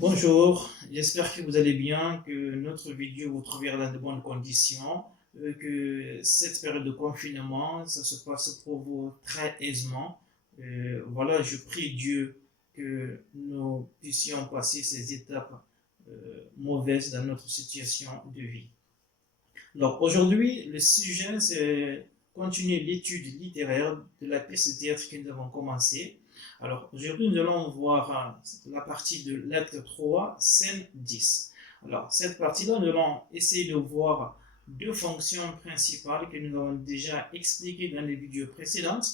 Bonjour, j'espère que vous allez bien, que notre vidéo vous trouvera dans de bonnes conditions, que cette période de confinement, ça se passe pour vous très aisément. Voilà, je prie Dieu que nous puissions passer ces étapes mauvaises dans notre situation de vie. Donc aujourd'hui, le sujet, c'est continuer l'étude littéraire de la pièce de théâtre que nous avons commencé. Alors aujourd'hui, nous allons voir la partie de l'acte 3, scène 10. Alors cette partie-là, nous allons essayer de voir deux fonctions principales que nous avons déjà expliquées dans les vidéos précédentes.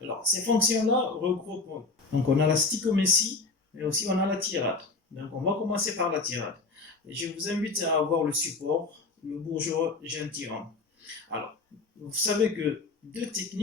Alors ces fonctions-là regroupent, donc on a la stichométie, mais aussi on a la tirade. Donc on va commencer par la tirade. Je vous invite à avoir le support, le bourgeois gentilhomme. Alors, vous savez que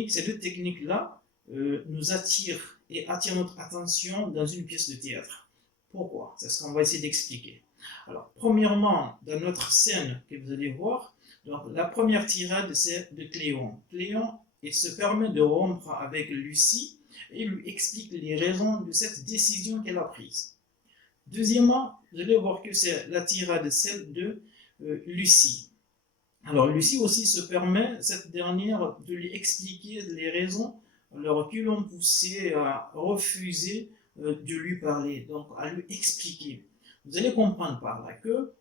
ces deux techniques-là nous attirent et attirent notre attention dans une pièce de théâtre. Pourquoi? C'est ce qu'on va essayer d'expliquer. Alors, premièrement, dans notre scène que vous allez voir, donc, la première tirade, c'est de Cléon. Cléon, il se permet de rompre avec Lucie et lui explique les raisons de cette décision qu'elle a prise. Deuxièmement, vous allez voir que c'est la tirade, celle de Lucie. Alors Lucie aussi se permet, cette dernière, de lui expliquer les raisons qui l'ont poussé à refuser de lui parler, donc à lui expliquer. Vous allez comprendre par là que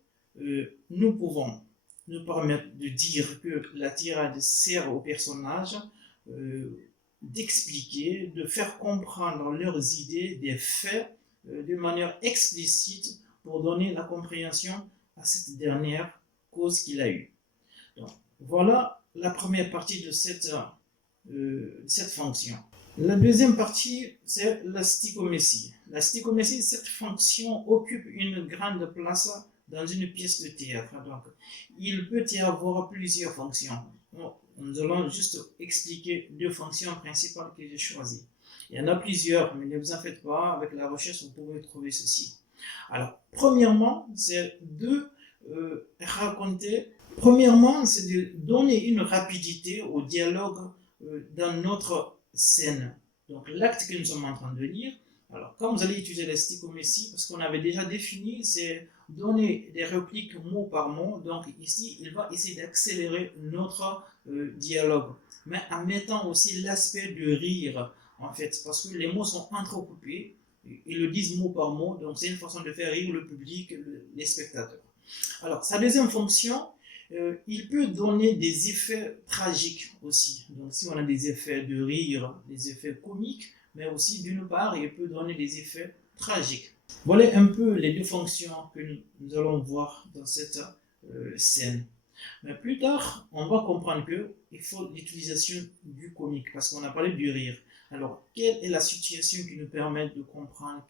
nous pouvons nous permettre de dire que la tirade sert au personnage d'expliquer, de faire comprendre leurs idées, des faits, de manière explicite pour donner la compréhension à cette dernière cause qu'il a eue. Donc, voilà la première partie de cette fonction. La deuxième partie, c'est la stichométie. La stichométie, cette fonction occupe une grande place dans une pièce de théâtre. Donc, il peut y avoir plusieurs fonctions. Nous allons juste expliquer deux fonctions principales que j'ai choisies. Il y en a plusieurs, mais ne vous en faites pas, avec la recherche, vous pouvez trouver ceci. Alors, premièrement, c'est de raconter. Premièrement, c'est de donner une rapidité au dialogue dans notre scène. Donc, l'acte que nous sommes en train de lire, alors, quand vous allez utiliser la stichométie, parce qu'on avait déjà défini, c'est donner des répliques mot par mot. Donc, ici, il va essayer d'accélérer notre dialogue, mais en mettant aussi l'aspect de rire, en fait, parce que les mots sont entrecoupés, ils le disent mot par mot, donc c'est une façon de faire rire le public, les spectateurs. Alors, sa deuxième fonction, il peut donner des effets tragiques aussi. Donc, si on a des effets de rire, des effets comiques, mais aussi d'une part, il peut donner des effets tragiques. Voilà un peu les deux fonctions que nous allons voir dans cette scène. Mais plus tard, on va comprendre qu'il faut l'utilisation du comique, parce qu'on a parlé du rire. Alors, quelle est la situation qui nous permet de comprendre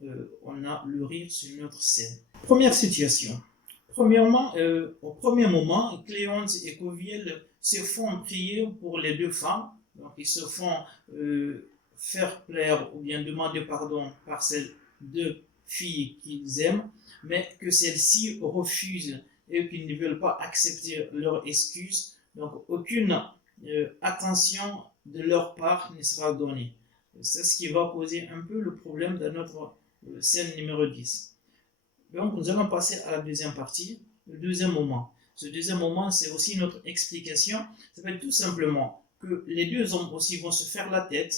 qu'on a le rire sur notre scène? Première situation. Premièrement, au premier moment, Cléonce et Coviel se font prier pour les deux femmes. Donc, ils se font faire plaire ou bien demander pardon par ces deux filles qu'ils aiment, mais que celles-ci refusent et qu'ils ne veulent pas accepter leurs excuses. Donc, aucune attention de leur part ne sera donnée. C'est ce qui va poser un peu le problème dans notre scène numéro 10. Donc, nous allons passer à la deuxième partie, le deuxième moment. Ce deuxième moment, c'est aussi notre explication. Ça va être tout simplement que les deux hommes aussi vont se faire la tête,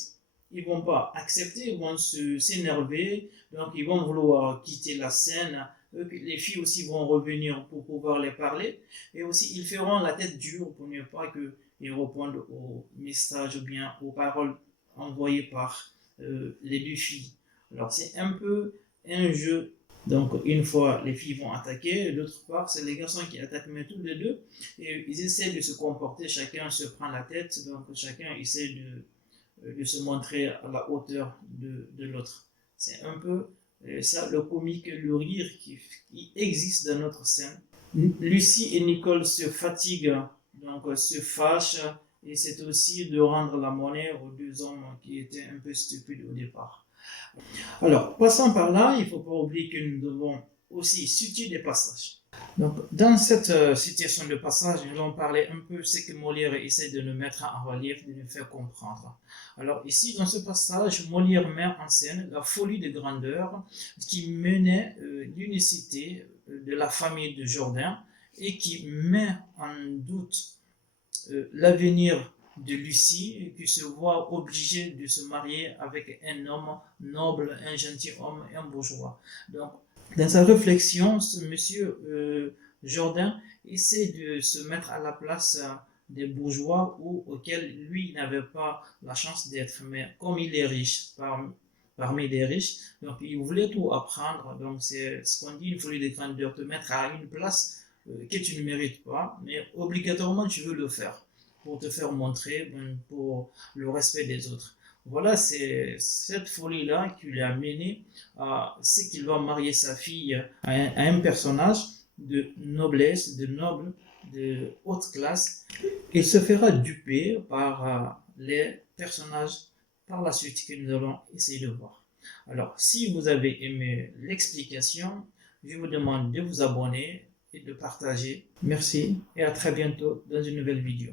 ils vont pas accepter, ils vont s'énerver, donc ils vont vouloir quitter la scène. Les filles aussi vont revenir pour pouvoir les parler, et aussi ils feront la tête dure pour ne pas qu'ils répondent aux messages ou bien aux paroles envoyées par les deux filles. Alors c'est un peu un jeu. Donc, une fois, les filles vont attaquer, d'autre part, c'est les garçons qui attaquent, mais tous les deux, et ils essaient de se comporter, chacun se prend la tête, donc chacun essaie de se montrer à la hauteur de l'autre. C'est un peu ça, le comique, le rire qui existe dans notre scène. Lucie et Nicole se fatiguent, donc se fâchent, et c'est aussi de rendre la monnaie aux deux hommes qui étaient un peu stupides au départ. Alors, passant par là, il ne faut pas oublier que nous devons aussi situe des passages. Donc, dans cette situation de passage, nous allons parler un peu ce que Molière essaie de nous mettre en relief, de nous faire comprendre. Alors ici, dans ce passage, Molière met en scène la folie de grandeur qui menait l'unicité de la famille de Jourdain et qui met en doute l'avenir de Lucie, qui se voit obligée de se marier avec un homme noble, un gentilhomme, un bourgeois. Donc, dans sa réflexion, ce monsieur Jourdain essaie de se mettre à la place des bourgeois auxquels lui n'avait pas la chance d'être. Mais comme il est riche, parmi les riches, donc il voulait tout apprendre. Donc c'est ce qu'on dit, une folie de grandeur, te mettre à une place que tu ne mérites pas, mais obligatoirement tu veux le faire pour te faire montrer, pour le respect des autres. Voilà, c'est cette folie-là qui lui a mené à ce qu'il va marier sa fille à un personnage de noblesse, de noble, de haute classe. Il se fera duper par les personnages par la suite que nous allons essayer de voir. Alors, si vous avez aimé l'explication, je vous demande de vous abonner et de partager. Merci et à très bientôt dans une nouvelle vidéo.